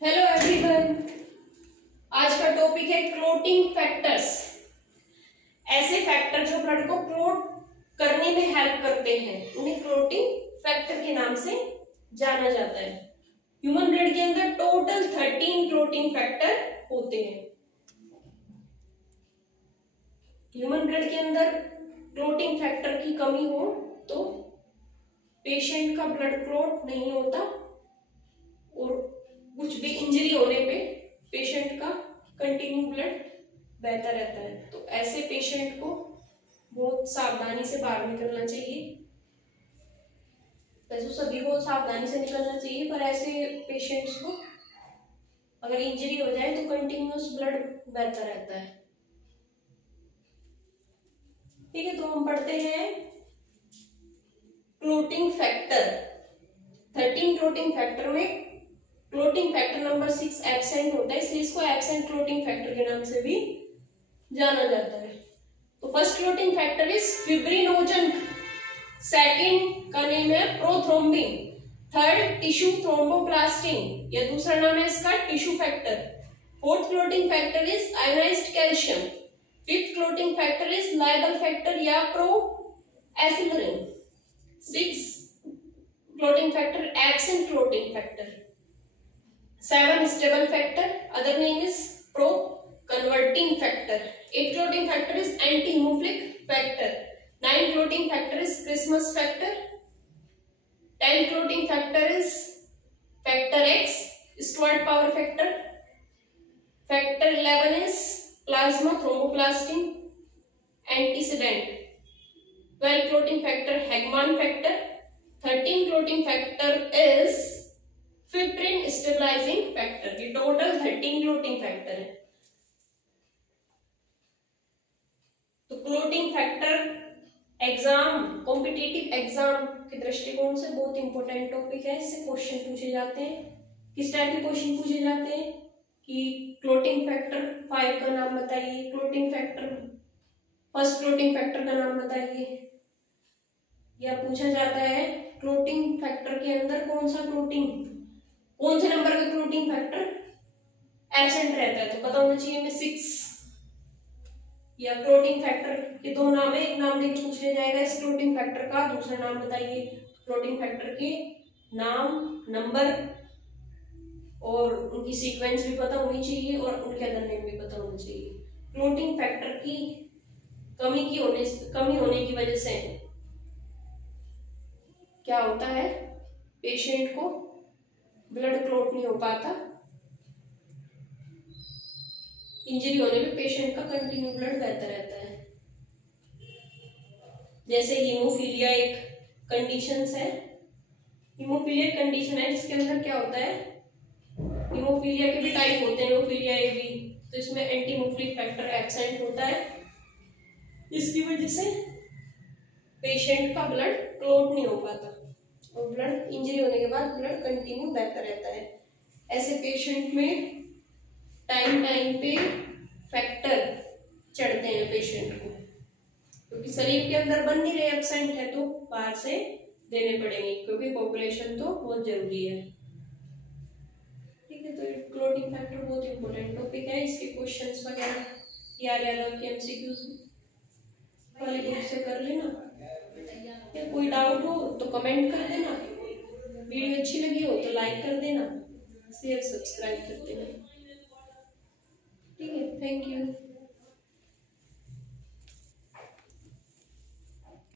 Hello everyone. आज का topic है क्लोटिंग फैक्टर्स। ऐसे फैक्टर जो ब्लड को क्लोट करने में हेल्प करते हैं उन्हें क्लोटिंग फैक्टर के नाम से जाना जाता है। ह्यूमन ब्लड के अंदर टोटल 13 क्लोटिंग फैक्टर होते हैं। ह्यूमन ब्लड के अंदर क्लोटिंग फैक्टर की कमी हो तो पेशेंट का ब्लड क्लोट नहीं होता और कुछ भी इंजरी होने पे पेशेंट का कंटिन्यू ब्लड बहता रहता है। तो ऐसे पेशेंट को बहुत सावधानी से बाहर निकलना चाहिए। वैसे सभी को सावधानी से निकलना चाहिए, पर ऐसे पेशेंट्स को अगर इंजरी हो जाए तो कंटिन्यूअस ब्लड बहता रहता है। ठीक है, तो हम पढ़ते हैं क्लोटिंग फैक्टर। 13 क्लोटिंग फैक्टर में क्लोटिंग फैक्टर नंबर 6 एब्सेंट होता है, इसलिए इसको एब्सेंट क्लोटिंग फैक्टर के नाम से भी जाना जाता है। तो first clotting factor is fibrinogen, second का नेम है प्रोथ्रोम्बिन, थर्ड टिश्यू थ्रोम्बोप्लास्टिन, या दूसरा नाम है इसका tissue factor. Fourth clotting factor is ionized calcium, fifth clotting factor is labile factor या proaccelerin, sixth clotting factor absent clotting factor, 7 stable factor, other name is pro-converting factor, 8 clotting factor is anti-hemophilic factor, 9 clotting factor is Christmas factor, 10 clotting factor is factor X, Stuart power factor, factor 11 is plasma thromboplastin antecedent, 12 clotting factor Hagman factor, 13 clotting factor is fibrin stabilizing factor. ये total 13 clotting factor है। तो clotting factor exam, competitive exam के दृष्टिकोण से बहुत important topic है। इससे question पूछे जाते हैं। किस टाइप के क्वेश्चन पूछे जाते हैं कि क्लोटिंग फैक्टर 5 का नाम बताइए, clotting factor first clotting factor का नाम बताइए, या पूछा जाता है क्लोटिंग फैक्टर के अंदर कौन से नंबर का क्लोटिंग फैक्टर एब्सेंट रहता है, तो पता होना चाहिए हमें 6। या क्लोटिंग फैक्टर के दो नाम है, एक नाम देके पूछ लिया जाएगा इस क्लोटिंग फैक्टर का, दूसरा नाम बताइए। क्लोटिंग फैक्टर के नाम, नंबर और उनकी सीक्वेंस भी पता होनी चाहिए और उनके अदर नेम भी पता होना चाहिए। क्लोटिंग फैक्टर की कमी होने की वजह से क्या होता है, पेशेंट को ब्लड क्लोट नहीं हो पाता। इंजरी होने पे पेशेंट का कंटिन्यू ब्लड बहता रहता है। जैसे हीमोफीलिया एक कंडीशन है, हीमोफीलिया कंडीशन है जिसके अंदर क्या होता है, हीमोफीलिया के भी टाइप होते हैं, हीमोफीलिया ए बी। तो इसमें एंटी हीमोफिलिक फैक्टर एब्सेंट होता है, इसकी वजह से पेशेंट का ब्लड क्लोट नहीं हो पाता और ब्लड इंजरी होने के बाद ब्लड कंटिन्यू बहता रहता है। ऐसे पेशेंट में टाइम पे फैक्टर चढ़ते हैं पेशेंट को, क्योंकि शरीर के अंदर बन नहीं रहे, एब्सेंट है, तो बाहर से देने पड़ेंगे क्योंकि पॉपुलेशन तो बहुत जरूरी है। ठीक है, तो क्लोटिंग फैक्टर बहुत इंपॉर्टेंट टॉपिक है। इसके क्वेश्चंस वगैरह याद के एमसीक्यूज वाले बुक से कर लेना। या कोई डाउट हो तो कमेंट कर देना, वीडियो अच्छी लगी हो तो लाइक कर देना, शेयर सब्सक्राइब कर देना। ठीक है, थैंक यू।